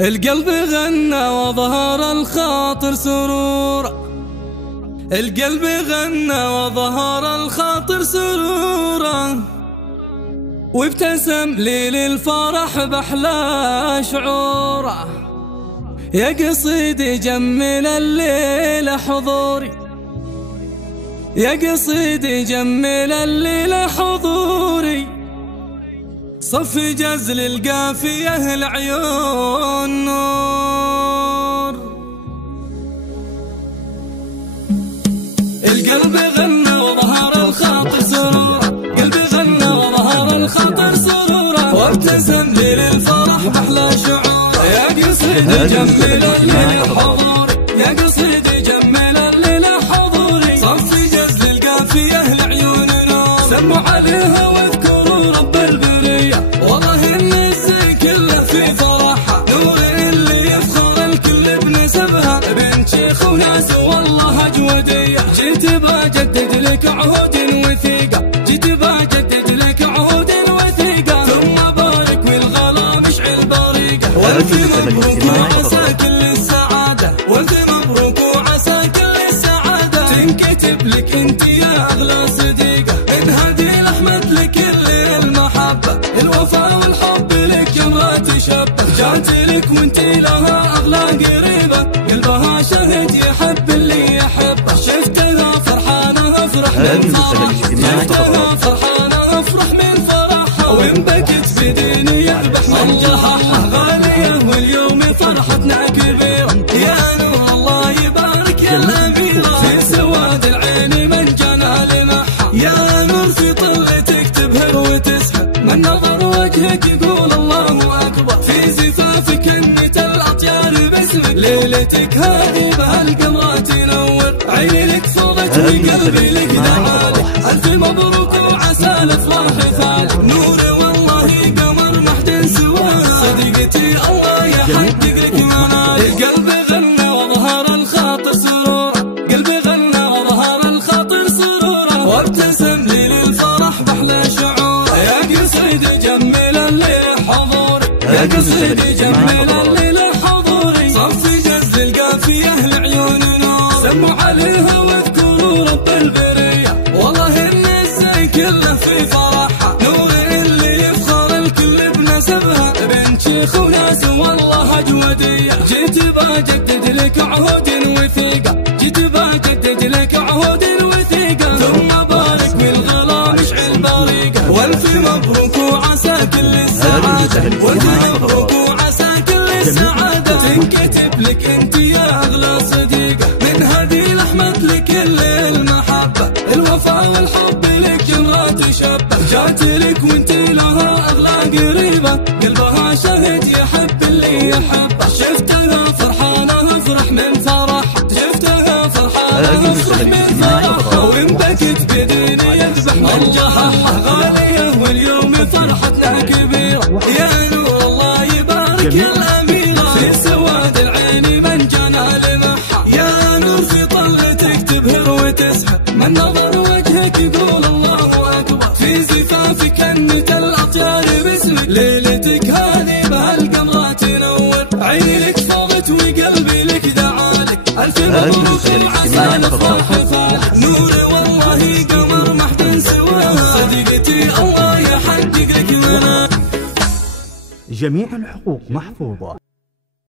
القلب غنى وظهر الخاطر سرورا، القلب غنى وظهر الخاطر سرورا، وابتسم لي للفرح بأحلى شعوره. يا قصيدي جمل الليلة حضوري، يا قصيدي جمل الليلة حضوري، صف جزل القافية العيون نور. القلب غنى وظهر الخاطر سرورا، قلبي غنى وظهر الخاطر سرورا، وابتسم لي للفرح بأحلى شعوره. يا قصيدي جمل الليلة حضوري، يا قصيدي جمل الليلة حضوري، صف جزل القافية العيون نور. سموا عليها واذكروا رب البرية، والله النسي كله في فرحها، نور اللي يفخر الكل بنسبها، بنت شيخ وناس والله أجودية. جيت بجدد لك عهود وثيقة، جيت بجدد لك عهود وثيقة، ثم بارك والغلا مشعل بريقة. والف مبروك وعسى كل السعادة، والف مبروك وعسى كل السعادة، تنكتب لك انت يا أغلى صديقة، من هدي الأحمد لكل المحبة، الوفاء والحب لك جمرة تشبه. جات لك وانت لها أغلى قريبة، قلبها شهد يحب اللي يحبه. شفتها فرحانة افرح من فرحها، شفتها فرحانة افرح من فرحها، وإن بكت في ديني يذبح من جرحها. غالية واليوم فرحتنا كبيرة، يا نور الله يبارك يا الأميرة، في سواد العين من جنى لمحها، يا نور في طلتك تبهر وتسحب، من نظر وجهك يقول الله أكبر، في زفافك انت الأطيار باسمك، ليلتك هذه بهالقمرة تنور، عيني لك فضت وقلبي لك دعالك، ألف مبروك وعسى الأفراح ثالث. نور والله قمر ما حد سواه، صديقتي الله يحقق لك منالك. القلب غنى وظهر الخاطر سرورا، قلبي غنى وظهر الخاطر سرورا، وابتسم لي للفرح بأحلى شعوره. يا قصيدي جمل الليلة حضوري، يا قصيدي جمل الليلة حضوري، صف جزل القافية العيون نور. سموا عليها واذكروا رب البرية، والله النسي كله في فرحها، نور اللي يفخر الكل بنسبها، بنت شيخ وناس والله أجودية. جيت بجدد لك عهود وثيقة، جيت بجدد لك عهود وثيقة، ثم بارك بالغلا مشعل بريقة. والف مبروك وعسى كل السعادة، والف مبروك وعسى كل السعادة، تنكتب لك انت يا أغلى صديقة، من هدي الأحمد لكل المحبة، الوفاء والحب لك جمرة تشبه. جات لك وانت لها أغلى قريبة، قلبها شهد يحب اللي يحبه. شفتها فرحانة افرح من فرحها، شفتها فرحانة افرح من فرحها، وإن بكت بديني يذبح من جرحها. غالية واليوم فرحتنا كبيرة، يا نور الله يبارك يا الأميرة، في سواد العين من جنى لمحها، يا نور في طلتك تبهر وتسحب، من نظر وجهك يقول الله أكبر، في زفافك انت الأطيار باسمك، ليلتك هذه بهالقمرة تنور، عيني لك فضت وقلبي لك دعالك، ألف مبروك وعسى الأفراح ثالث. نور والله قمر ما حد سواه، صديقتي الله يحقق لك منال. جميع الحقوق محفوظة.